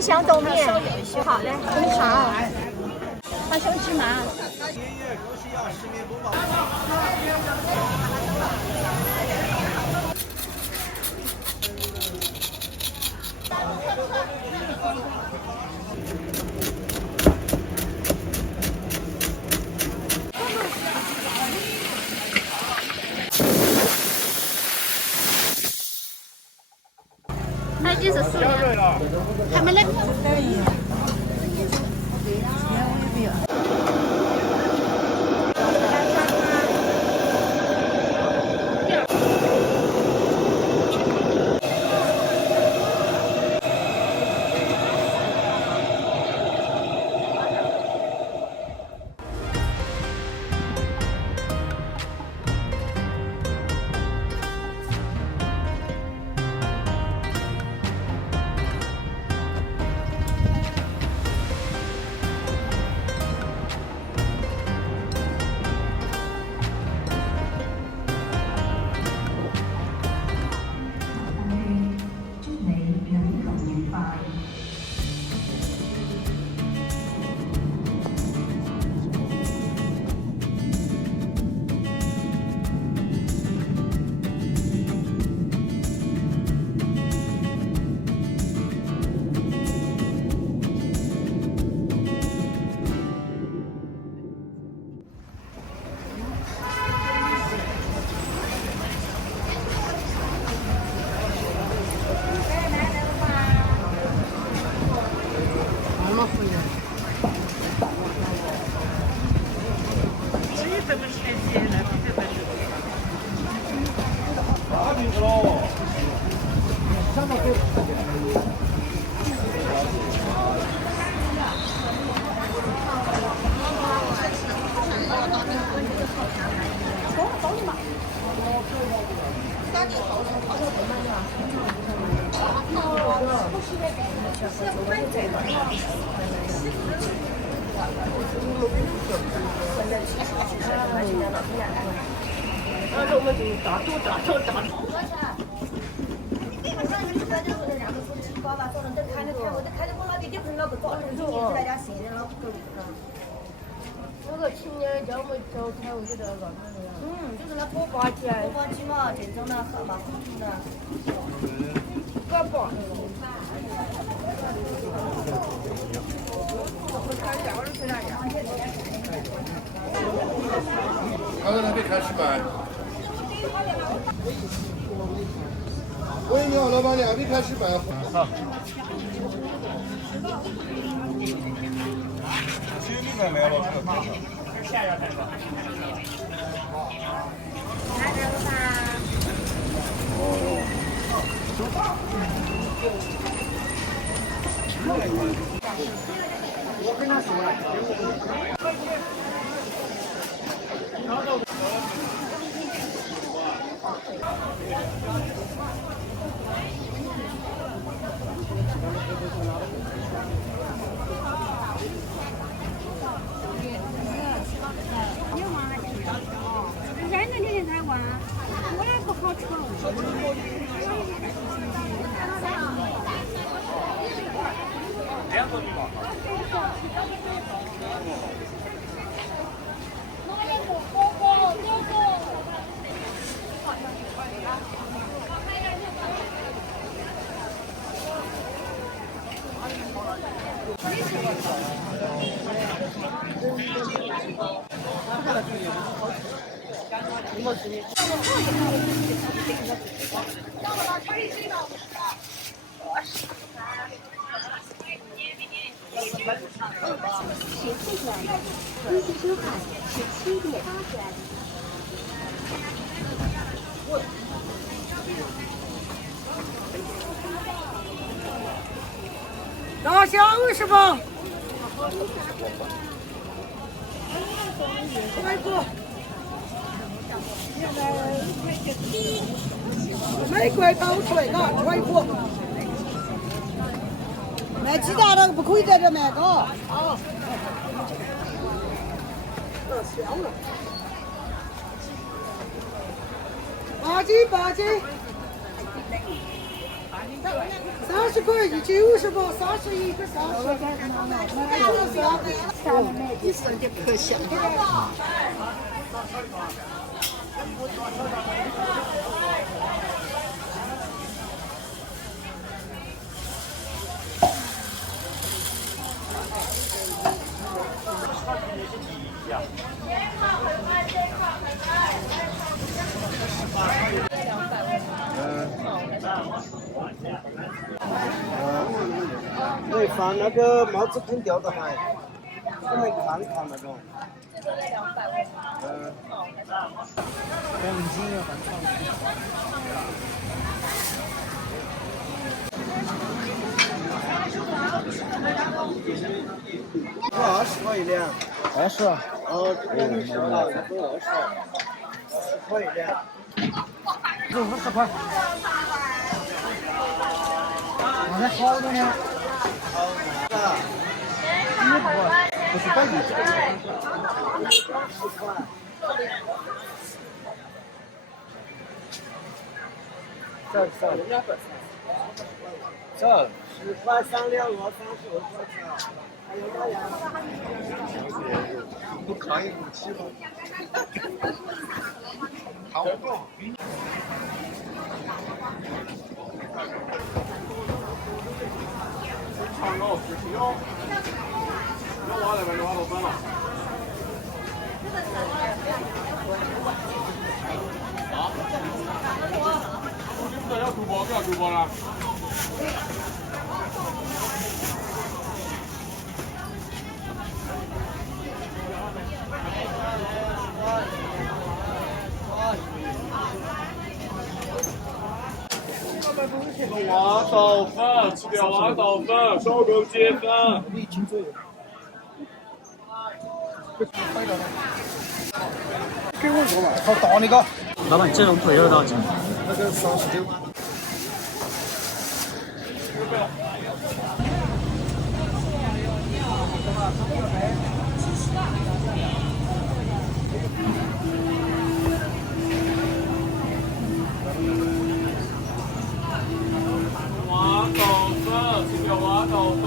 冰箱冻面。好嘞，你好。花生芝麻。它就是素的，他们那。那个青年叫么叫才会这个，就是那锅巴鸡嘛，这种的河马的，锅巴。他说他得开始卖。喂，你好，老板娘，你开始卖。好。没有了，下药才说。来这个吧。我跟他说了。我也不好吃。大香是吧？外国，玫瑰高脆啊，外国。卖鸡蛋的不可以在这卖，嘎。好。香了。八斤。30块，150包，31个30。一生就可想。对，放那个帽子喷掉的还，我们看看那种。20块一两。20啊？哦，这边你说了，这个20，10块一两。这50块。那好的呢？不是白米。这10块3两，32块钱。还有哪样？不看也不起了。好。长肉有挖那边就挖到粉了。啊？不要主播，不要主播了。挖豆粉，吃掉挖豆粉，手工结粉。1斤左右。给我一个吧，好大那个。老板，这种腿有多少斤？那个39。挖豆粉，吃掉挖豆粉。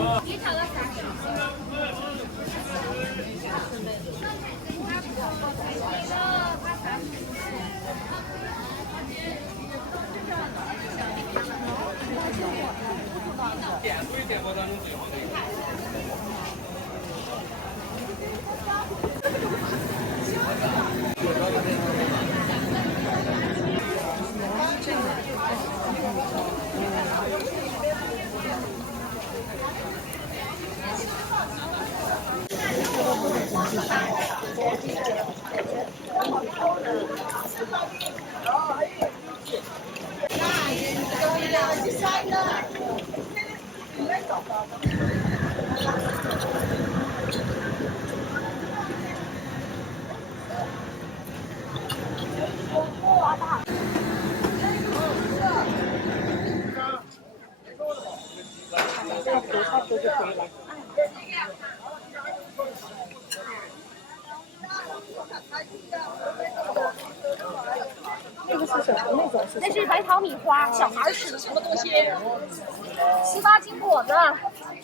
那是白桃米花，小孩吃的什么东西？18斤果子。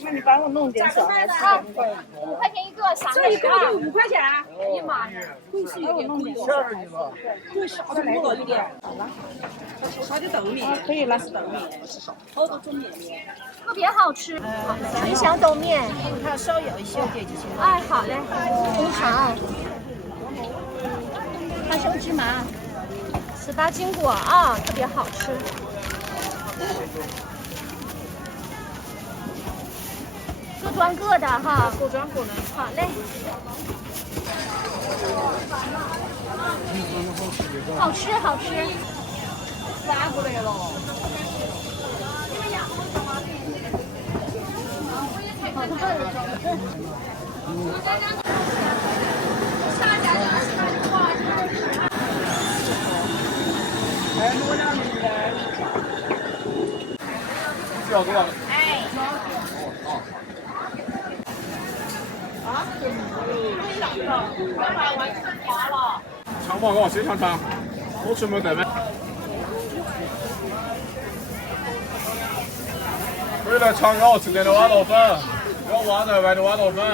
那你帮我弄点小孩吃啊，5块钱一个，3个。这一个就5块钱。哎呀妈呀，贵是有点贵。贵少的来多一点。好了，它就豆米。可以，那是豆米。好多种面面。特别好吃，纯享豆面。它少有一些点就行。哎，好嘞，红肠，花生芝麻，18斤果啊，特别好吃。各装各的哈，各装各的。好嘞。好吃好吃。3个来了。需要多少？哎。长报告，谁想尝？好吃没得呗？回来尝个好吃点的瓦豆粉，要挖在外的瓦豆粉。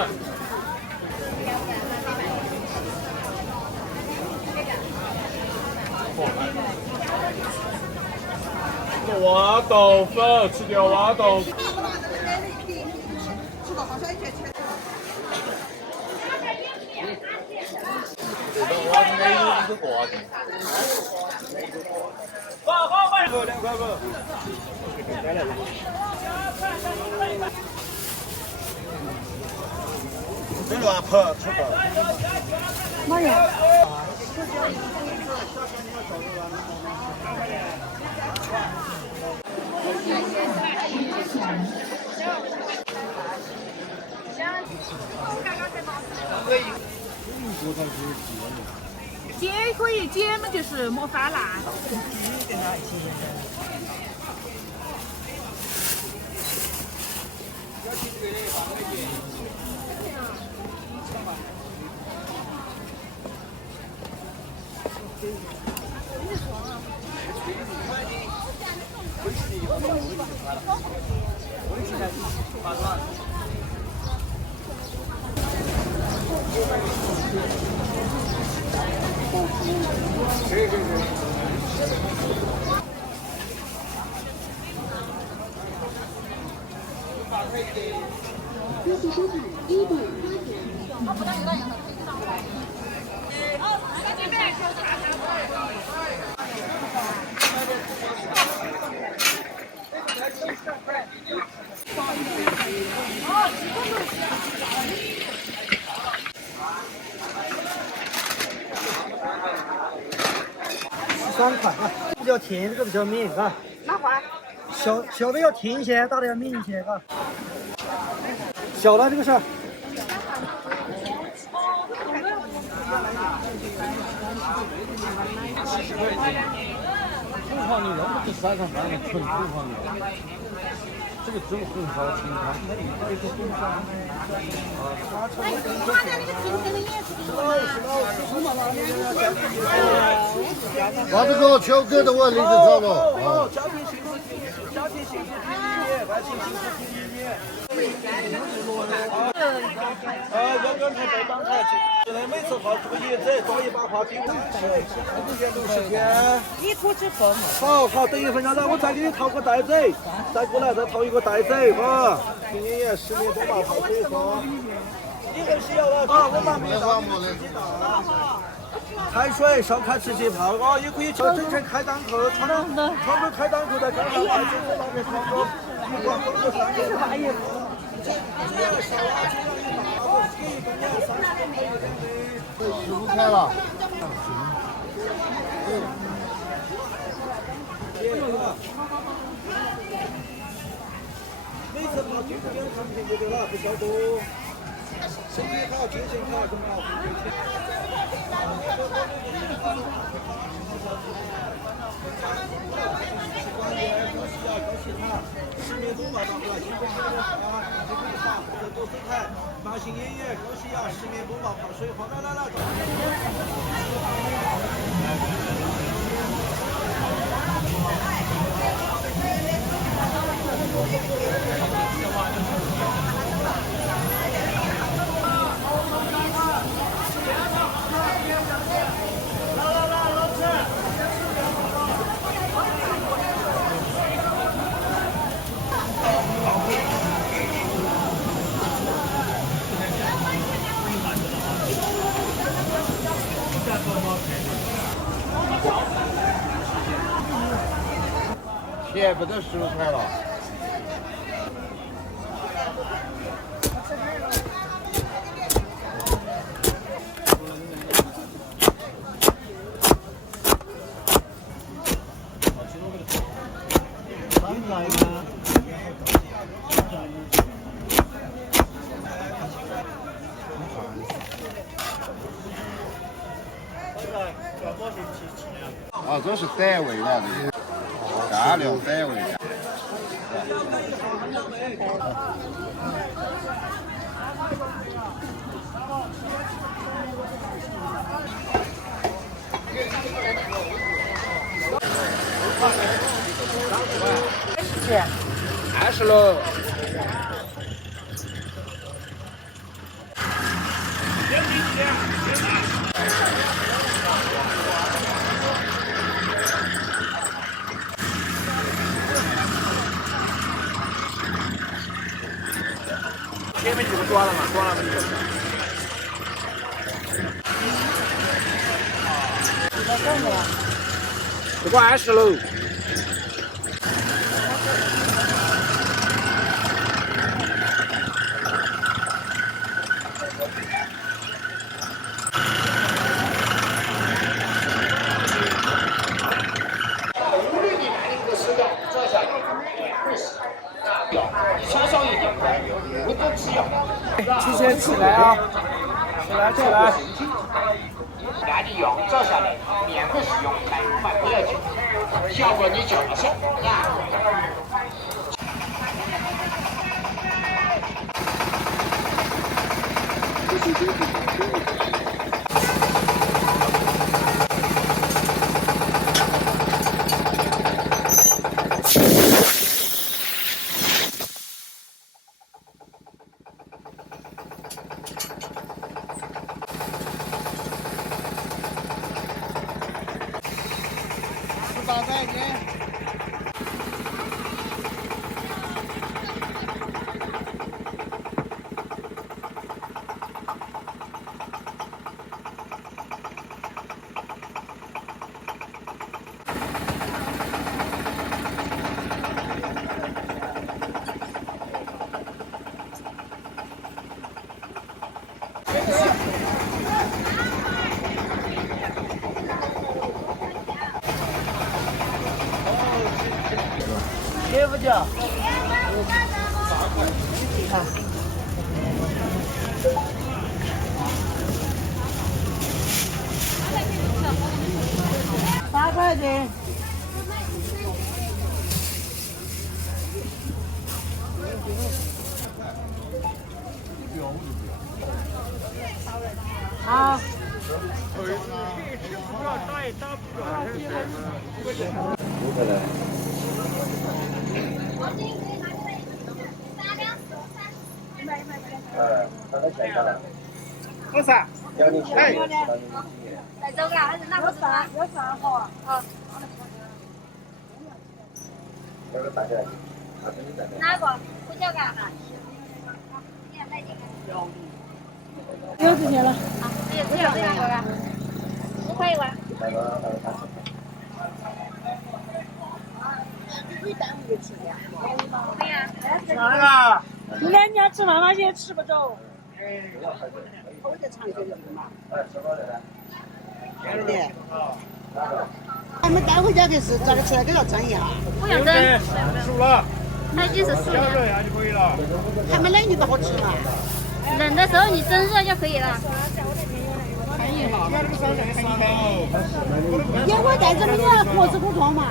挖豆粉，吃点挖豆粉。2块5。没乱跑，吃饱。妈呀！煎可以，煎嘛就是莫翻烂。3块啊，比较甜，这个比较绵啊。哪块？小的要甜一些，大的要绵一些啊。小的这个是。土黄牛要不就山上卖的纯土黄牛，这个只有很少情况。把这个小哥的我领着走了啊。家庭幸福甜点，爱情幸福甜点。要跟台背板台，现在每次画作业者作业把画给我时间。一坨之后嘛。好，等一分钟，然后我再给你套个袋子，再过来再套一个袋子，哈。听爷爷10年多吧，泡水说。以后需要了啊，我们没到你自己倒。开水烧开直接泡啊，也可以整成开档口，窗口开档口再加上开水那边窗口，窗口上面大爷。这样烧啊，这样一打，给一个年30个可以的。15块了。每次跑9点产品就对了，不消毒。身体好，精神好，什么好？10年多嘛，大哥，今天这个啊，这个啥，这多水台，马新爷爷，恭喜啊，10年多嘛，泡水花，来。也不得15块了。啊，这是傣味了，这是干料傣味。20了。前面就转了嘛，转了嘛就。不过20了。提前起来啊！起来起来！赶紧用，照下来，免费使用，买不要紧，效果你尝一下。给不叫？8块钱。好。多少？哎，来走嘎，还是哪个是啊？要3盒。好。哪个？胡椒嘎哈。有这些了。啊，只要这两个嘎，5块一碗。可以啊。哪个？你2家吃饭那些吃不着。他们带回家的是咋个吃给要蒸一下？不用蒸，熟了，它已经是熟加热的。一下就可以了。他们冷就不好吃嘛。冷的时候你蒸热就可以了。烟灰袋子里面盒子不装嘛。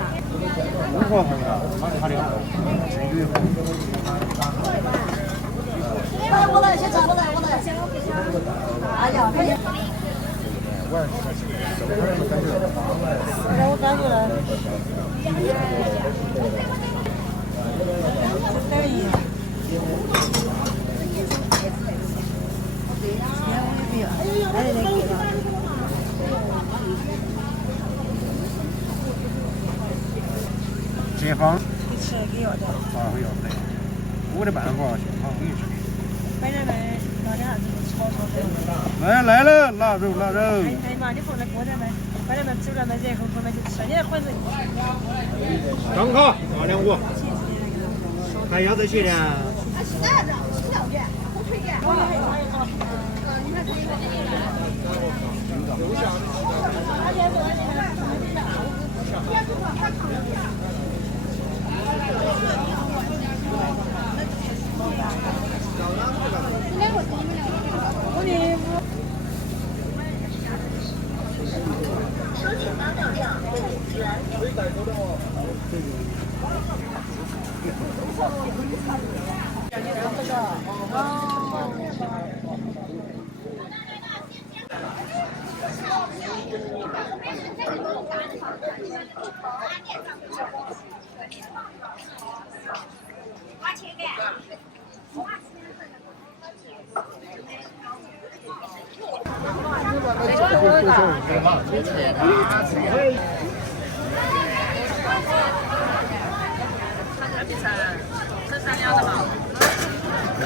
来，我来，先尝，我来。哎呀，我感觉了。健康。你吃给要的。啊，会要的。我的办法，健康给你吃。本来拿点啥子炒的。来了，腊肉。哎妈，你放在锅里面，把那们煮了嘛，然后后面就吃，你还混着。刚好2.5。还要这些呢？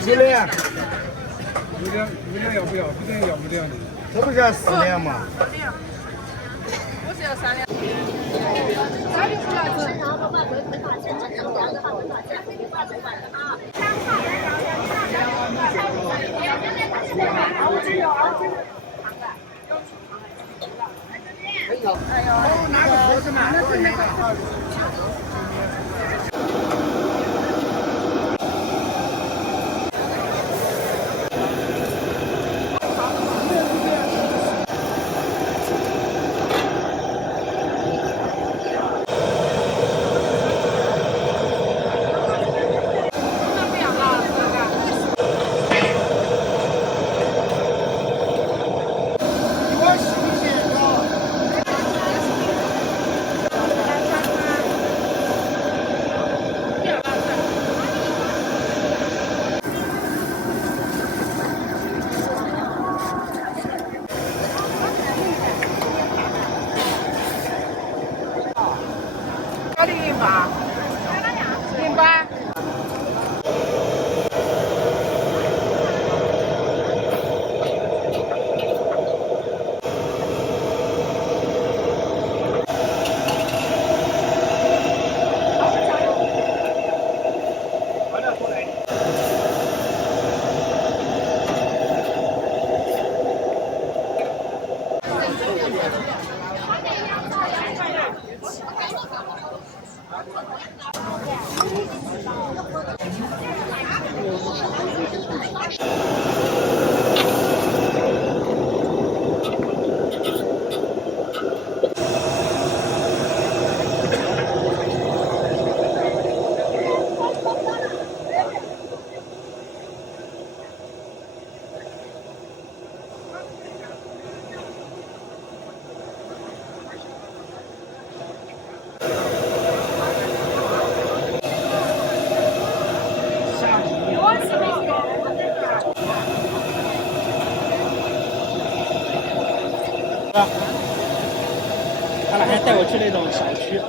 几两？5两要不要？5两要5两的。这不是要4两吗？我是要3两。拿个盒子嘛，多少钱的？他那天带我去那种小区。